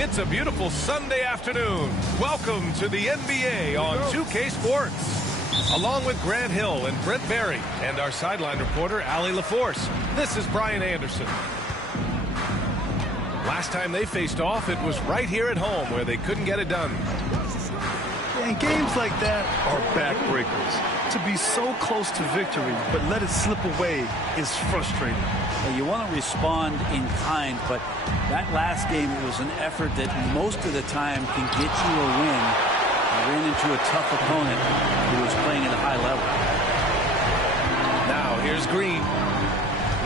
It's a beautiful Sunday afternoon. Welcome to the NBA on 2K Sports. Along with Grant Hill and Brent Barry and our sideline reporter, Allie LaForce, this is Brian Anderson. Last time they faced off, it was right here at home where they couldn't get it done. And games like that are backbreakers. To be so close to victory, but let it slip away is frustrating. Well, you want to respond in kind, but that last game, it was an effort that most of the time can get you a win. You ran into a tough opponent who was playing at a high level. Now here's Green.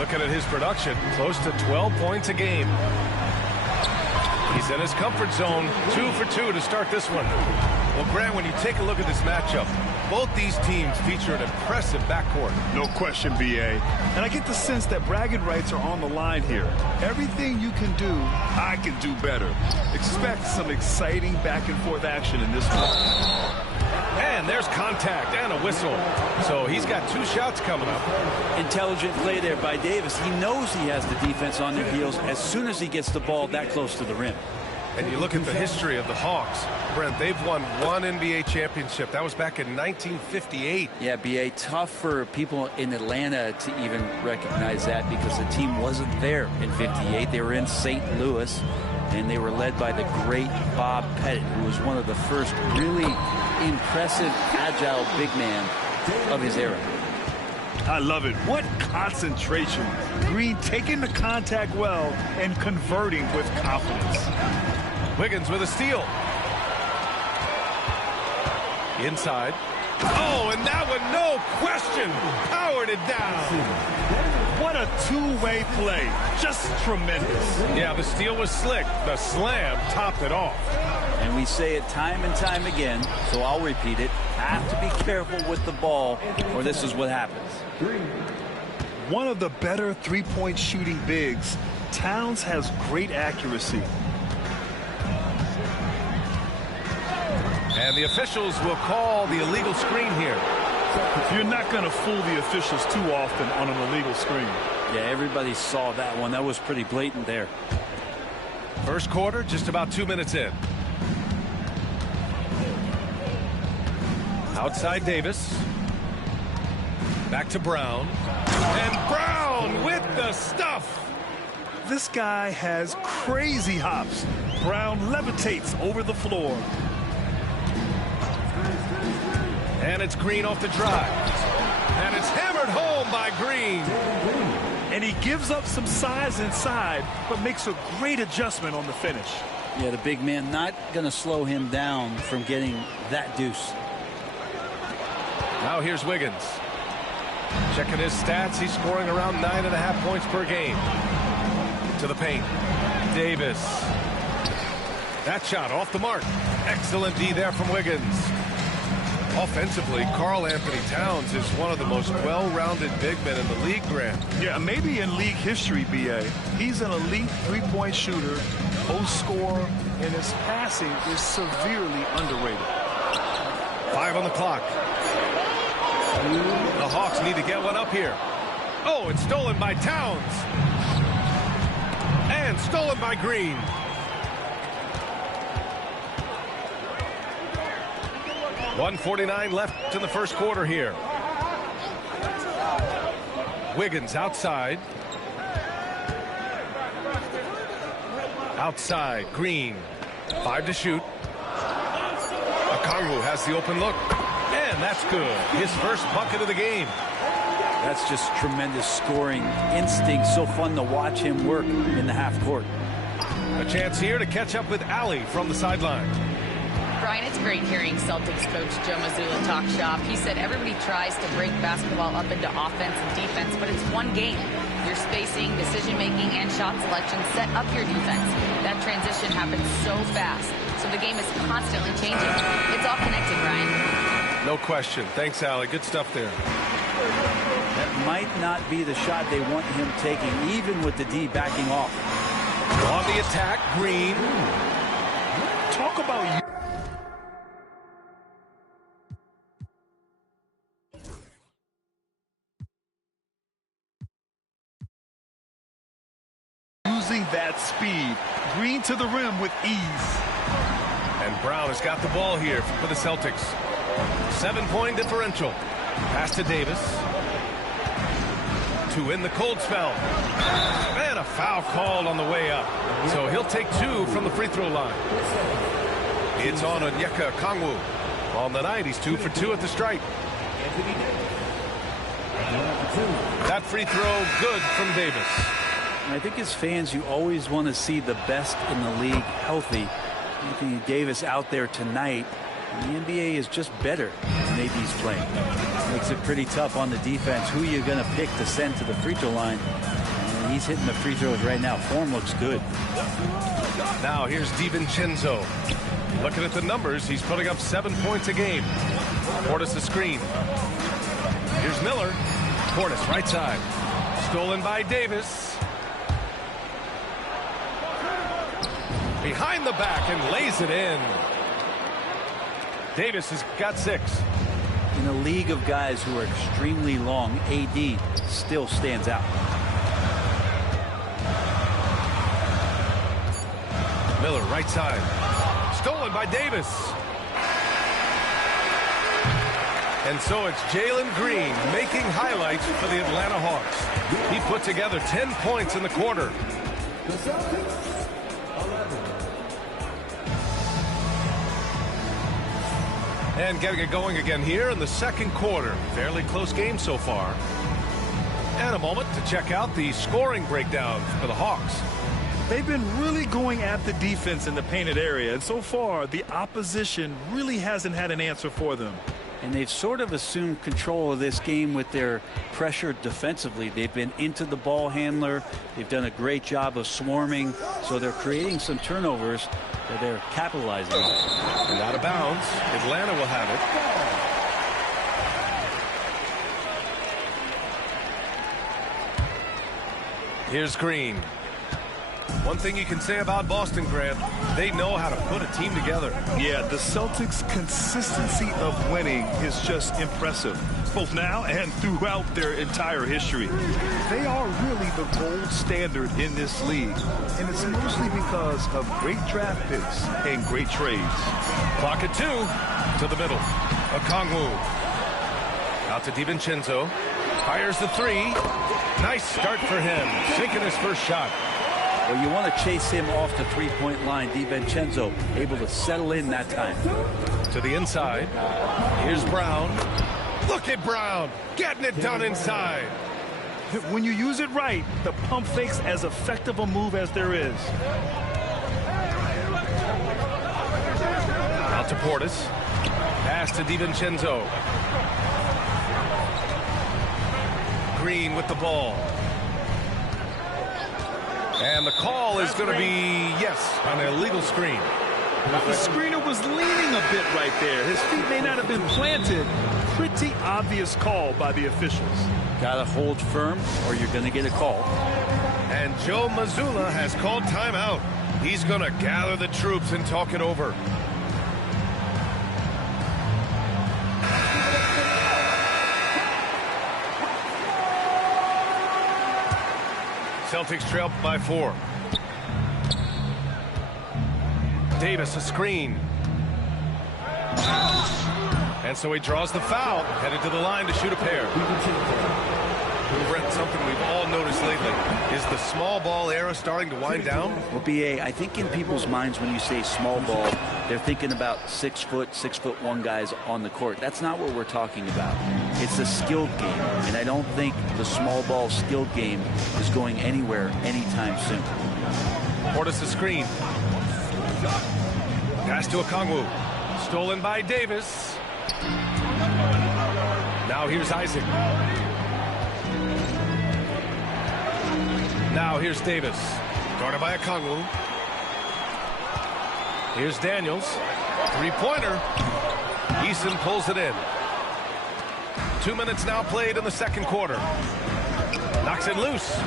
Looking at his production, close to 12 points a game. He's in his comfort zone, 2 for 2 to start this one. Well, Grant, when you take a look at this matchup, both these teams feature an impressive backcourt. No question, B.A. And I get the sense that bragging rights are on the line here. Everything you can do, I can do better. Expect some exciting back-and-forth action in this one. And there's contact and a whistle. So he's got 2 shots coming up. Intelligent play there by Davis. He knows he has the defense on their heels as soon as he gets the ball that close to the rim. And you look at the history of the Hawks. Brent, they've won 1 NBA championship. That was back in 1958. Yeah, B.A., tough for people in Atlanta to even recognize that because the team wasn't there in 58. They were in St. Louis, and they were led by the great Bob Pettit, who was one of the first really impressive, agile big man of his era. I love it. What concentration. Green taking the contact well and converting with confidence. Wiggins with a steal. Inside. Oh, and that one, no question, powered it down. What a two-way play. Just tremendous. Yeah, the steal was slick. The slam topped it off. And we say it time and time again, so I'll repeat it. Have to be careful with the ball, or this is what happens. One of the better three-point shooting bigs. Towns has great accuracy. And the officials will call the illegal screen here. You're not going to fool the officials too often on an illegal screen. Yeah, everybody saw that one. That was pretty blatant there. First quarter, just about 2 minutes in. Outside Davis. Back to Brown. And Brown with the stuff. This guy has crazy hops. Brown levitates over the floor. And it's Green off the drive. And it's hammered home by Green. And he gives up some size inside, but makes a great adjustment on the finish. Yeah, the big man not going to slow him down from getting that deuce. Now here's Wiggins. Checking his stats, he's scoring around 9.5 points per game. To the paint. Davis. That shot off the mark. Excellent D there from Wiggins. Offensively, Karl Anthony Towns is one of the most well-rounded big men in the league, Grant. Yeah, maybe in league history, B.A. He's an elite three-point shooter, post scorer, and his passing is severely underrated. 5 on the clock. The Hawks need to get one up here. Oh, it's stolen by Towns. And stolen by Green. .149 left in the first quarter here. Wiggins outside. Outside, Green. 5 to shoot. Okongwu has the open look. And that's good. His first bucket of the game. That's just tremendous scoring instinct. So fun to watch him work in the half court. A chance here to catch up with Allie from the sideline. Brian, it's great hearing Celtics coach Joe Mazzulla talk shop. He said everybody tries to break basketball up into offense and defense, but it's one game. Your spacing, decision-making, and shot selection set up your defense. That transition happens so fast, so the game is constantly changing. It's all connected, Brian. No question. Thanks, Allie. Good stuff there. That might not be the shot they want him taking, even with the D backing off. On the attack, Green. Talk about you. that speed. Green to the rim with ease. And Brown has got the ball here for the Celtics. 7-point differential. Pass to Davis. To win the cold spell. And a foul called on the way up. So he'll take 2 from the free throw line. It's on Onyeka Okongwu. On the night, he's 2 for 2 at the stripe. That free throw good from Davis. I think as fans, you always want to see the best in the league healthy. Anthony Davis out there tonight. The NBA is just better when AD's playing. Makes it pretty tough on the defense. Who are you going to pick to send to the free throw line? And he's hitting the free throws right now. Form looks good. Now here's DiVincenzo. Looking at the numbers, he's putting up 7 points a game. Portis the screen. Here's Miller. Portis right side. Stolen by Davis. Behind the back and lays it in. Davis has got 6. In a league of guys who are extremely long, AD still stands out. Miller right side. Stolen by Davis. And so it's Jalen Green making highlights for the Atlanta Hawks. He put together 10 points in the quarter. And getting it going again here in the second quarter. Fairly close game so far. And a moment to check out the scoring breakdown for the Hawks. They've been really going at the defense in the painted area, and so far the opposition really hasn't had an answer for them. And they've sort of assumed control of this game with their pressure defensively. They've been into the ball handler. They've done a great job of swarming, so they're creating some turnovers that they're capitalizing on. And out of bounds. Atlanta will have it. Here's Green. One thing you can say about Boston, Grant, they know how to put a team together. Yeah, the Celtics' consistency of winning is just impressive, both now and throughout their entire history. They are really the gold standard in this league, and it's mostly because of great draft picks and great trades. Clock at 2 to the middle. Okongwu. Out to DiVincenzo. Fires the 3. Nice start for him. Sinking his first shot. Well, you want to chase him off the three-point line. DiVincenzo able to settle in that time. To the inside. Here's Brown. Look at Brown getting it done inside. When you use it right, the pump fake's as effective a move as there is. Out to Portis. Pass to DiVincenzo. Green with the ball. And the call is going to be, yes, on an illegal screen. The screener was leaning a bit right there. His feet may not have been planted. Pretty obvious call by the officials. Got to hold firm or you're going to get a call. And Joe Mazzulla has called timeout. He's going to gather the troops and talk it over. Celtics trail by 4. Davis a screen. And so he draws the foul, headed to the line to shoot a pair. Brett, something we've all noticed lately. Is the small ball era starting to wind down? Well, BA, I think in people's minds when you say small ball, they're thinking about 6 foot, 6'1" guys on the court. That's not what we're talking about. It's a skilled game, and I don't think the small ball skilled game is going anywhere anytime soon. Portis the screen. Pass to Okongwu. Stolen by Davis. Now here's Isaac. Now here's Davis. Guarded by Okongwu. Here's Daniels. Three-pointer. Eason pulls it in. 2 minutes now played in the second quarter. Knocks it loose.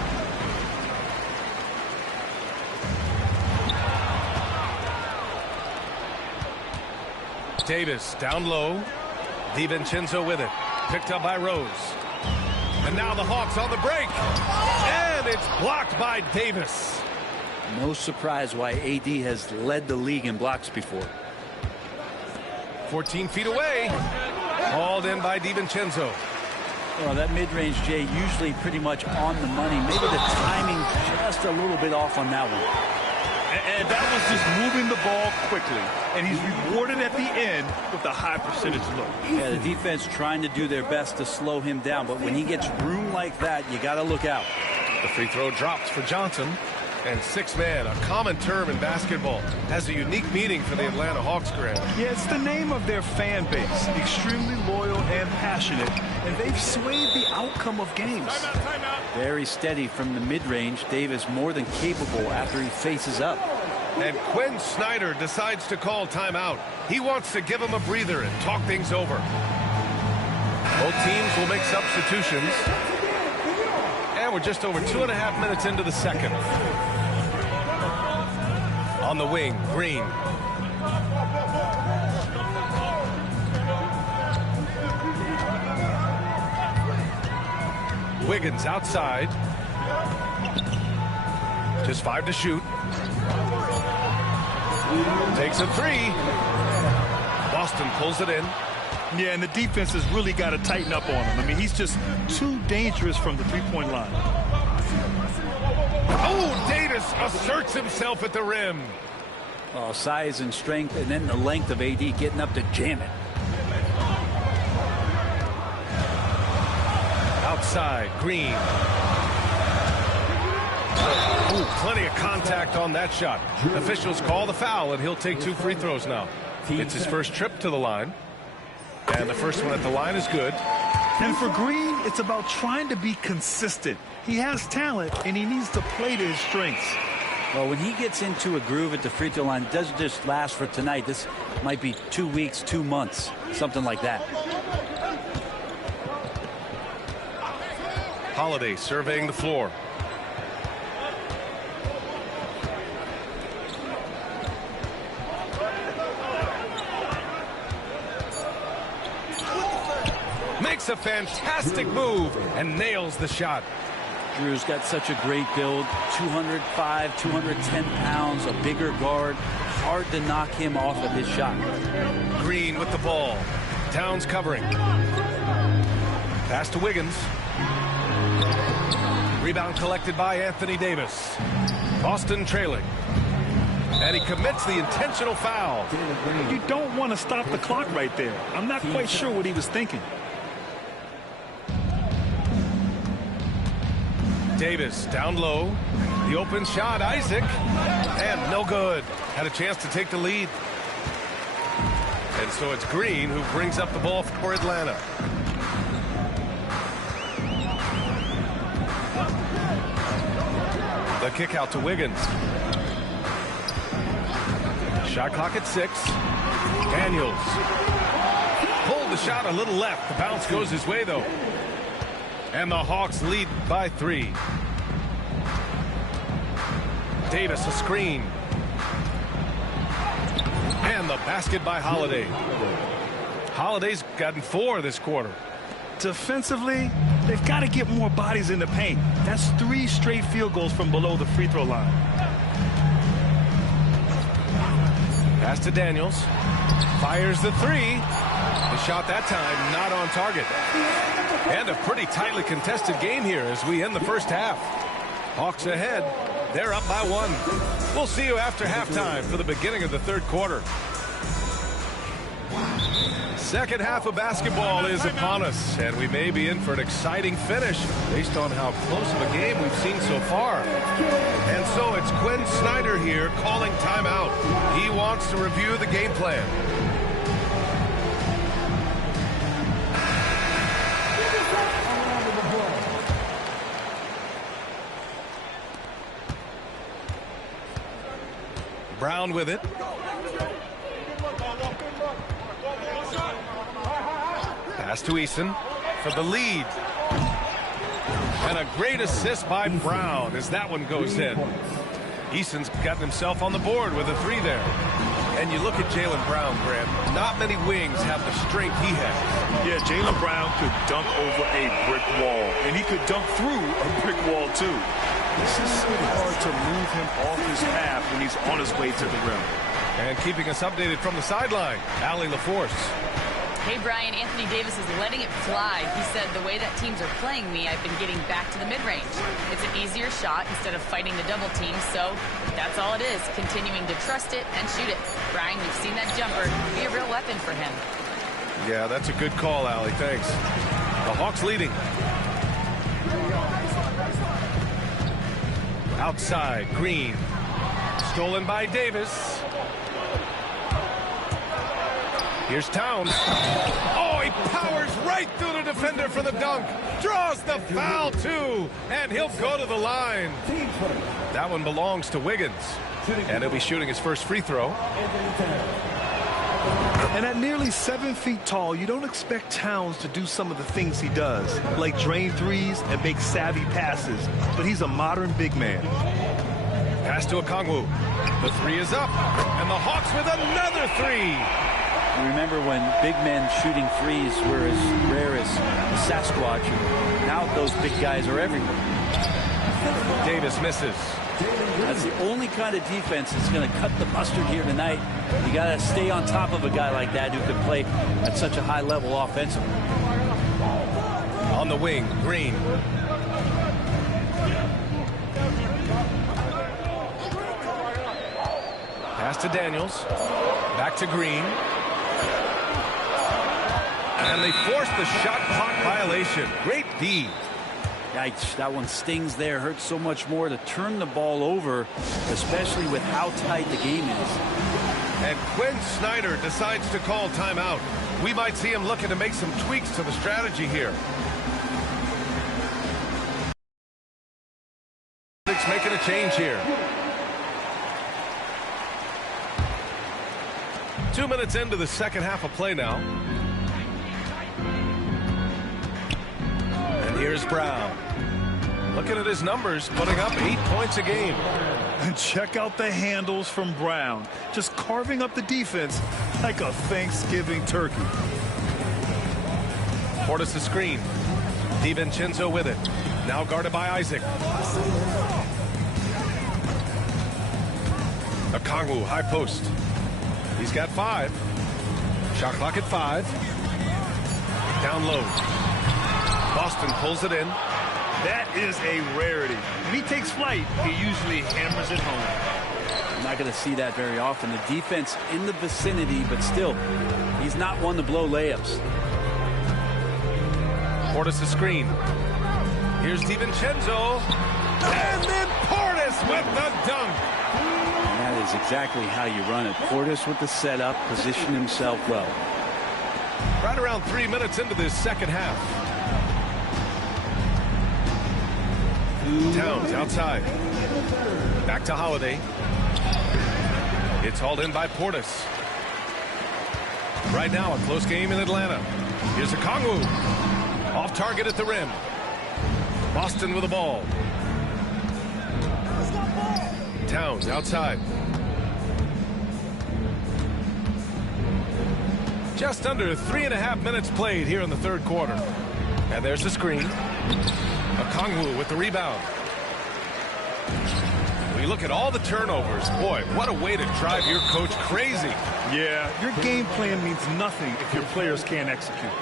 Davis down low. DiVincenzo with it. Picked up by Rose. And now the Hawks on the break. And it's blocked by Davis. No surprise why AD has led the league in blocks before. 14 feet away. Hauled in by DiVincenzo. Well, that mid-range, Jay, usually pretty much on the money. Maybe the timing just a little bit off on that one. And that was just moving the ball quickly. And he's rewarded at the end with a high percentage look. Yeah, the defense trying to do their best to slow him down. But when he gets room like that, you got to look out. The free throw drops for Johnson. And six-man, a common term in basketball, has a unique meaning for the Atlanta Hawks, Grant. Yeah, it's the name of their fan base. Extremely loyal and passionate. And they've swayed the outcome of games. Timeout. Very steady from the mid-range. Davis more than capable after he faces up. And Quinn Snyder decides to call timeout. He wants to give him a breather and talk things over. Both teams will make substitutions. And we're just over 2.5 minutes into the second. On the wing, Green. Wiggins outside. Just 5 to shoot. Takes a 3. Boston pulls it in. Yeah, and the defense has really got to tighten up on him. I mean, he's just too dangerous from the three-point line. Oh, Davis asserts himself at the rim. Oh, size and strength, and then the length of AD getting up to jam it. Outside, Green. Ooh, plenty of contact on that shot. Officials call the foul, and he'll take 2 free throws now. It's his first trip to the line. And the first one at the line is good. And for Green, it's about trying to be consistent. He has talent, and he needs to play to his strengths. Well, when he gets into a groove at the free throw line, it doesn't just last for tonight. This might be 2 weeks, 2 months, something like that. Holiday surveying the floor. Makes a fantastic move and nails the shot. Drew's got such a great build. 205, 210 pounds, a bigger guard. Hard to knock him off of his shot. Green with the ball. Towns covering. Pass to Wiggins. Rebound collected by Anthony Davis. Boston trailing. And he commits the intentional foul. You don't want to stop the clock right there. I'm not quite sure what he was thinking. Davis down low. The open shot, Isaac. And no good. Had a chance to take the lead. And so it's Green who brings up the ball for Atlanta. The kick out to Wiggins. Shot clock at 6. Daniels. Pulled the shot a little left. The bounce goes his way, though. And the Hawks lead by 3. Davis a screen. And the basket by Holiday. Holiday's gotten 4 this quarter. Defensively, they've got to get more bodies in the paint. That's 3 straight field goals from below the free throw line. Pass to Daniels. Fires the 3. The shot that time not on target. And a pretty tightly contested game here as we end the first half. Hawks ahead. They're up by 1. We'll see you after halftime for the beginning of the third quarter. Second half of basketball is upon us, and we may be in for an exciting finish based on how close of a game we've seen so far. And so it's Quinn Snyder here calling timeout. He wants to review the game plan. Brown with it. Pass to Eason for the lead. And a great assist by Brown as that one goes in. Eason's gotten himself on the board with a 3 there. And you look at Jaylen Brown, Grant. Not many wings have the strength he has. Yeah, Jaylen Brown could dunk over a brick wall. And he could dunk through a brick wall, too. This is so hard to move him off his path when he's on his way to the rim. And keeping us updated from the sideline, Allie LaForce. Hey, Brian, Anthony Davis is letting it fly. He said, the way that teams are playing me, I've been getting back to the mid-range. It's an easier shot instead of fighting the double team, so that's all it is, continuing to trust it and shoot it. Brian, we've seen that jumper be a real weapon for him. Yeah, that's a good call, Allie. Thanks. The Hawks leading. Outside, Green. Stolen by Davis. Here's Towns. Oh, he powers right through the defender for the dunk. Draws the foul, too. And he'll go to the line. That one belongs to Wiggins. And he'll be shooting his first free throw. And at nearly 7 feet tall, you don't expect Towns to do some of the things he does, like drain threes and make savvy passes. But he's a modern big man. Pass to Okongwu. The three is up. And the Hawks with another three. Remember when big men shooting threes were as rare as Sasquatch. Now those big guys are everywhere. Davis misses. That's the only kind of defense that's going to cut the mustard here tonight. You got to stay on top of a guy like that who can play at such a high level offensively. On the wing, Green. Pass to Daniels. Back to Green. And they force the shot clock violation. Great D. Yikes, that one stings there. Hurts so much more to turn the ball over, especially with how tight the game is. And Quinn Snyder decides to call timeout. We might see him looking to make some tweaks to the strategy here. Making a change here. 2 minutes into the second half of play now. And here's Brown. Looking at his numbers, putting up 8 points a game. And check out the handles from Brown. Just carving up the defense like a Thanksgiving turkey. Portis the screen. DiVincenzo with it. Now guarded by Isaac. Okongwu, high post. He's got 5. Shot clock at 5. Down low. Boston pulls it in. That is a rarity. When he takes flight, he usually hammers it home. I'm not going to see that very often. The defense in the vicinity, but still, he's not one to blow layups. Portis the screen. Here's DiVincenzo. And then Portis with the dunk. And that is exactly how you run it. Portis with the setup, position himself well. Right around 3 minutes into this second half. Towns outside. Back to Holiday. It's hauled in by Portis. Right now, a close game in Atlanta. Here's Okongwu. Off target at the rim. Boston with the ball. Towns outside. Just under 3.5 minutes played here in the third quarter. And there's the screen. Okongwu with the rebound. When you look at all the turnovers, boy, what a way to drive your coach crazy. Yeah, your game plan means nothing if your players can't execute.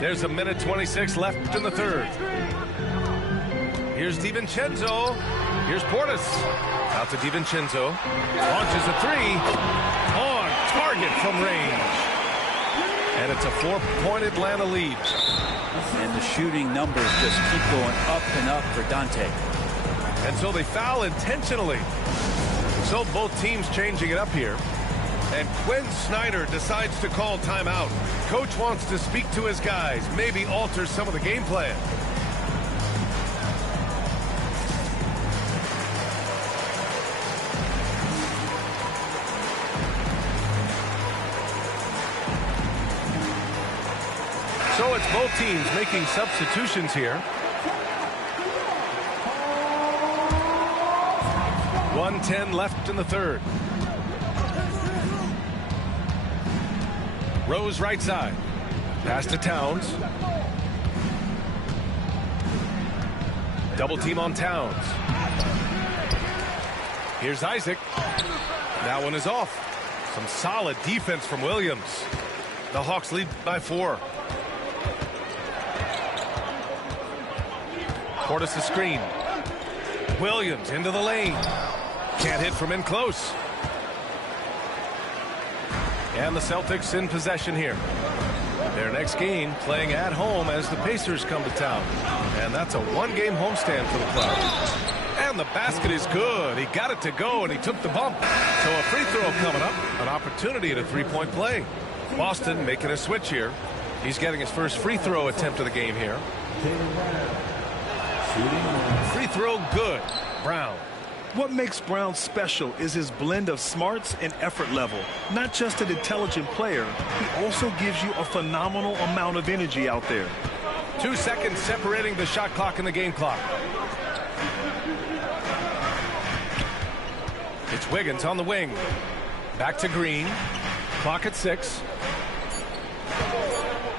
There's a minute 26 left in the third. Here's DiVincenzo. Here's Portis. Out to DiVincenzo. Launches a three. On target from range. And it's a 4-point Atlanta lead. And the shooting numbers just keep going up and up for Dante. And so they foul intentionally. So both teams changing it up here. And Quinn Snyder decides to call timeout. Coach wants to speak to his guys, maybe alter some of the game plan. So it's both teams making substitutions here. 1:10 left in the third. Rose right side. Pass to Towns. Double team on Towns. Here's Isaac. That one is off. Some solid defense from Williams. The Hawks lead by 4. Portis' screen. Williams into the lane. Can't hit from in close. And the Celtics in possession here. Their next game playing at home as the Pacers come to town. And that's a one-game homestand for the club. And the basket is good. He got it to go, and he took the bump. So a free throw coming up. An opportunity at a three-point play. Boston making a switch here. He's getting his first free throw attempt of the game here. Free throw good. Brown. What makes Brown special is his blend of smarts and effort level. Not just an intelligent player, he also gives you a phenomenal amount of energy out there. 2 seconds separating the shot clock and the game clock. It's Wiggins on the wing. Back to Green. Clock at 6.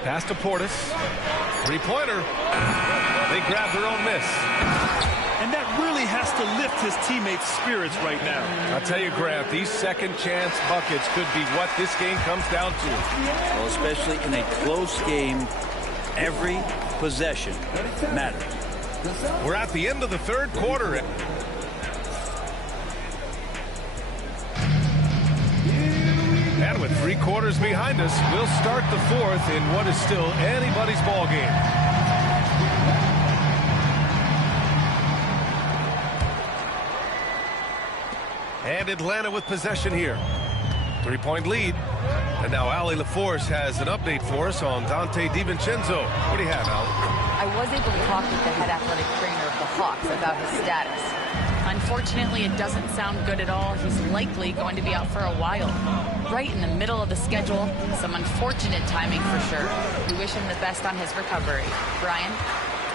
Pass to Portis. Three-pointer. They grab their own miss. And that really has to lift his teammates' spirits right now. I'll tell you, Grant, these second chance buckets could be what this game comes down to. Well, especially in a close game, every possession matters. We're at the end of the third quarter. And with 3 quarters behind us, we'll start the fourth in what is still anybody's ball game. And Atlanta with possession here. 3-point lead. And now Allie LaForce has an update for us on Dante DiVincenzo. What do you have, Allie? I was able to talk with the head athletic trainer of the Hawks about his status. Unfortunately, it doesn't sound good at all. He's likely going to be out for a while. Right in the middle of the schedule. Some unfortunate timing for sure. We wish him the best on his recovery. Brian?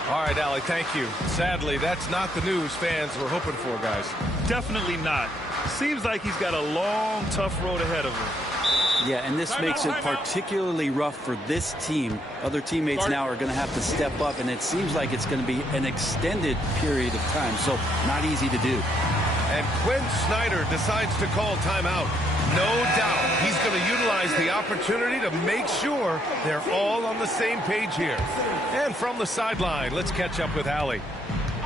All right, Allie, thank you. Sadly, that's not the news fans were hoping for, guys. Definitely not. Seems like he's got a long, tough road ahead of him. Yeah, and this makes it particularly rough for this team. Other teammates now are going to have to step up, and it seems like it's going to be an extended period of time, so not easy to do. And Quinn Snyder decides to call timeout. No doubt he's going to utilize the opportunity to make sure they're all on the same page here. And from the sideline, let's catch up with Allie.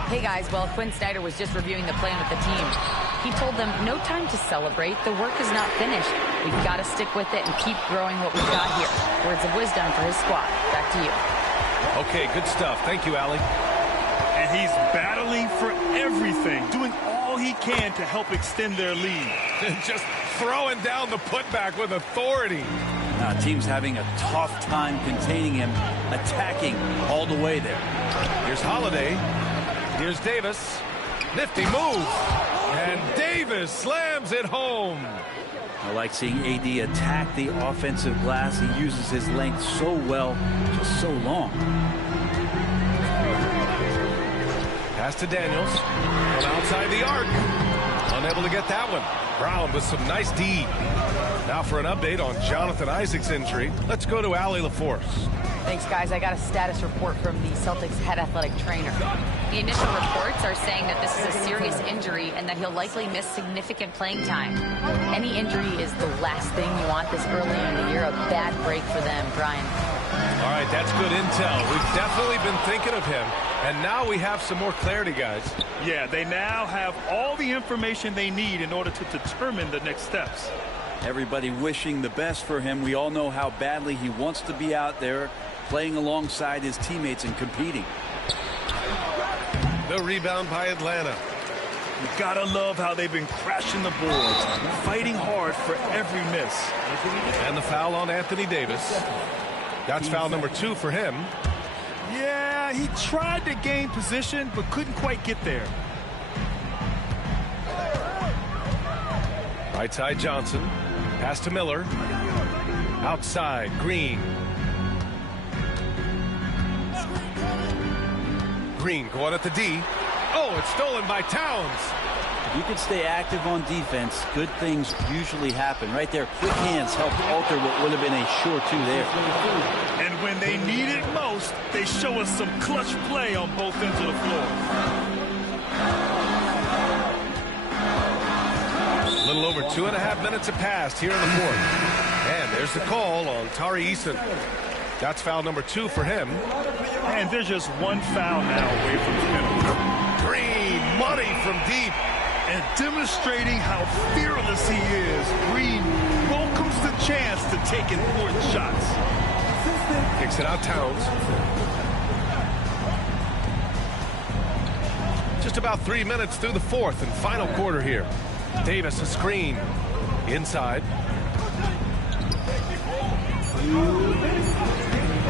Hey guys, well, Quinn Snyder was just reviewing the plan with the team. He told them no time to celebrate. The work is not finished. We've got to stick with it and keep growing what we've got here. Words of wisdom for his squad. Back to you. Okay, good stuff. Thank you, Allie. And he's battling for everything, doing all he can to help extend their lead. Just throwing down the putback with authority. Team's having a tough time containing him, attacking all the way there. Here's Holiday. Here's Davis. Nifty move. And Davis slams it home. I like seeing AD attack the offensive glass. He uses his length so well, just so long. Pass to Daniels. From outside the arc. Unable to get that one. Brown with some nice D. Now for an update on Jonathan Isaac's injury, let's go to Allie LaForce. Thanks, guys. I got a status report from the Celtics head athletic trainer. The initial reports are saying that this is a serious injury and that he'll likely miss significant playing time. Any injury is the last thing you want this early in the year. A bad break for them, Brian. All right, that's good intel. We've definitely been thinking of him. And now we have some more clarity, guys. Yeah, they now have all the information they need in order to determine the next steps. Everybody wishing the best for him. We all know how badly he wants to be out there playing alongside his teammates and competing. The rebound by Atlanta. You gotta love how they've been crashing the boards, fighting hard for every miss. And the foul on Anthony Davis. That's foul number 2 for him. Yeah, he tried to gain position, but couldn't quite get there. Right side Johnson. Pass to Miller. Outside Green. Green going at the D. Oh, it's stolen by Towns. You can stay active on defense. Good things usually happen. Right there, quick hands helped alter what would have been a sure two there. And when they need it most, they show us some clutch play on both ends of the floor. A little over 2.5 minutes have passed here in the fourth. And there's the call on Tari Eason. That's foul number 2 for him. And there's just one foul now away from the penalty. Green, money from deep. And demonstrating how fearless he is, Green welcomes the chance to take important shots. Kicks it out, Towns. Just about 3 minutes through the fourth and final quarter here. Davis, a screen. Inside.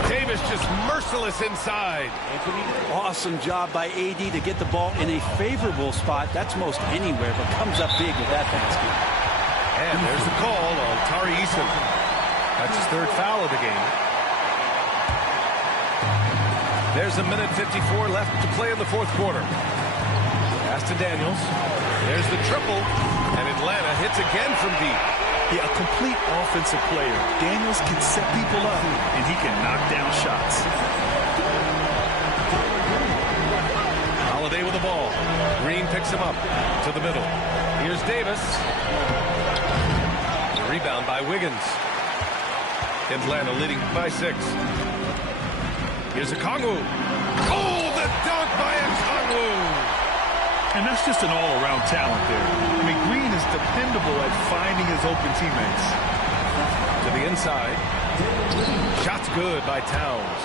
Davis just merciless inside. Awesome job by AD to get the ball in a favorable spot. That's most anywhere, but comes up big with that basket. And there's the call on Tari Eason. That's his 3rd foul of the game. There's 1:54 left to play in the fourth quarter. Pass to Daniels. There's the triple. And Atlanta hits again from deep. Yeah, a complete offensive player. Daniels can set people up, and he can knock down shots. Holiday with the ball. Green picks him up to the middle. Here's Davis. The rebound by Wiggins. Atlanta leading by 6. Here's Okongwu. Oh, the dunk by Okongwu. And that's just an all-around talent there. I mean, Green is dependable at finding his open teammates. To the inside. Shot's good by Towns.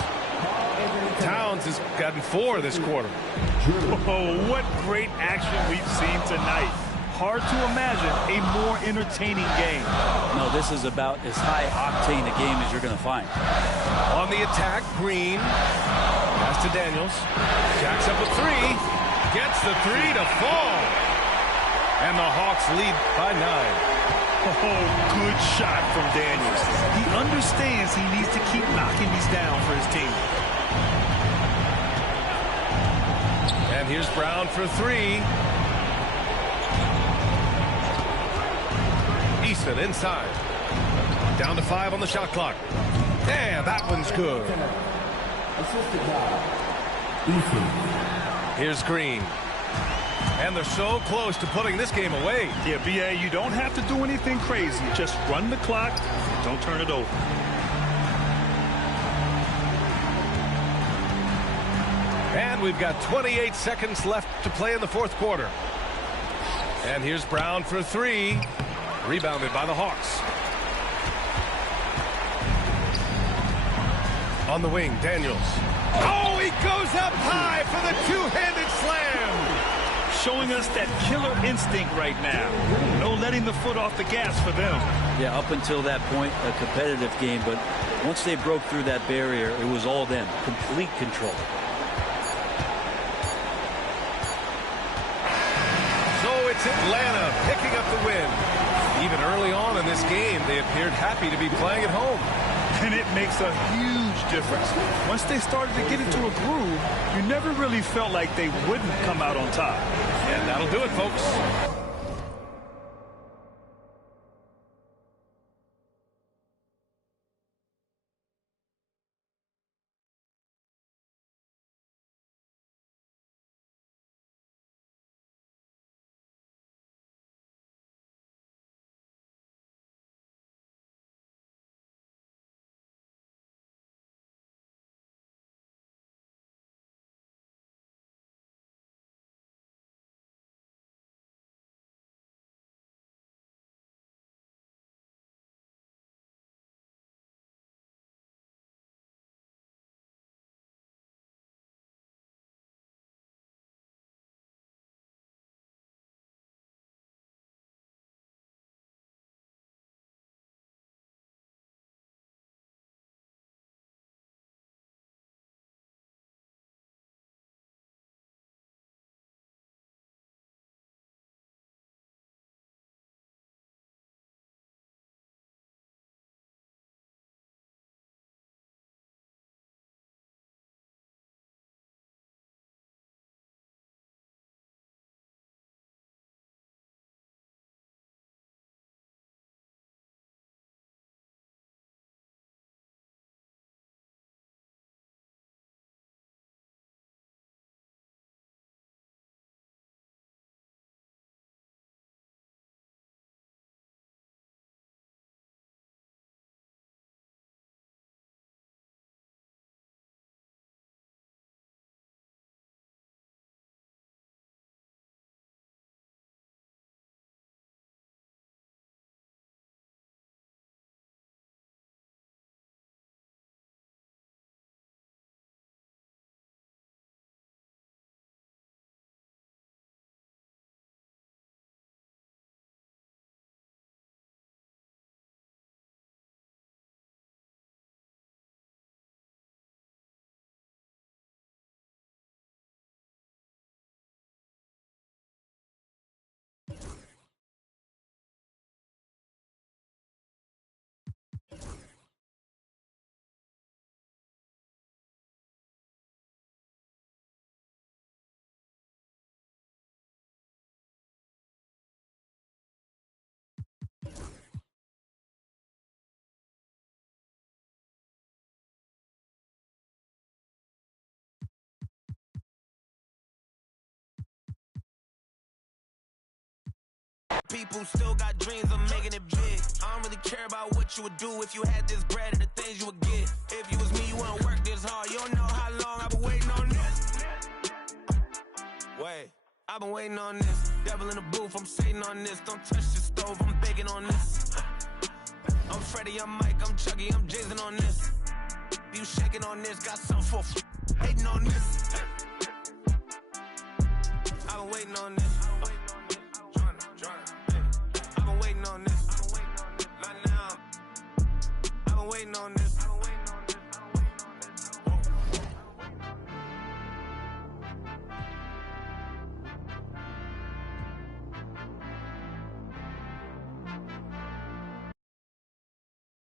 Towns has gotten 4 this quarter. Oh, what great action we've seen tonight. Hard to imagine a more entertaining game. No, this is about as high-octane a game as you're going to find. On the attack, Green. Pass to Daniels. Jacks up a 3. Gets the 3 to fall. And the Hawks lead by 9. Oh, good shot from Daniels. He understands he needs to keep knocking these down for his team. And here's Brown for 3. Eason inside. Down to 5 on the shot clock. And that one's good. Here's Green. And they're so close to putting this game away. Yeah, B.A., you don't have to do anything crazy. Just run the clock. Don't turn it over. And we've got 28 seconds left to play in the fourth quarter. And here's Brown for 3. Rebounded by the Hawks. On the wing, Daniels. Oh, he goes up high for the two-handed slam. Showing us that killer instinct right now. No letting the foot off the gas for them. Yeah, up until that point, a competitive game, but once they broke through that barrier, it was all them. Complete control. So it's Atlanta picking up the win. Even early on in this game, they appeared happy to be playing at home. And it makes a huge difference. Once they started to get into a groove, you never really felt like they wouldn't come out on top. And that'll do it, folks. people still got dreams of making it big. I don't really care about what you would do if you had this bread and the things you would get. If you was me, you wouldn't work this hard. You don't know how long I've been waiting on this. Wait, I've been waiting on this. Devil in the booth, I'm sitting on this. Don't touch the stove, I'm baking on this. I'm Freddie, I'm Mike, I'm Chucky, I'm Jason on this. You shaking on this, got something for hating on this. I've been waiting on this.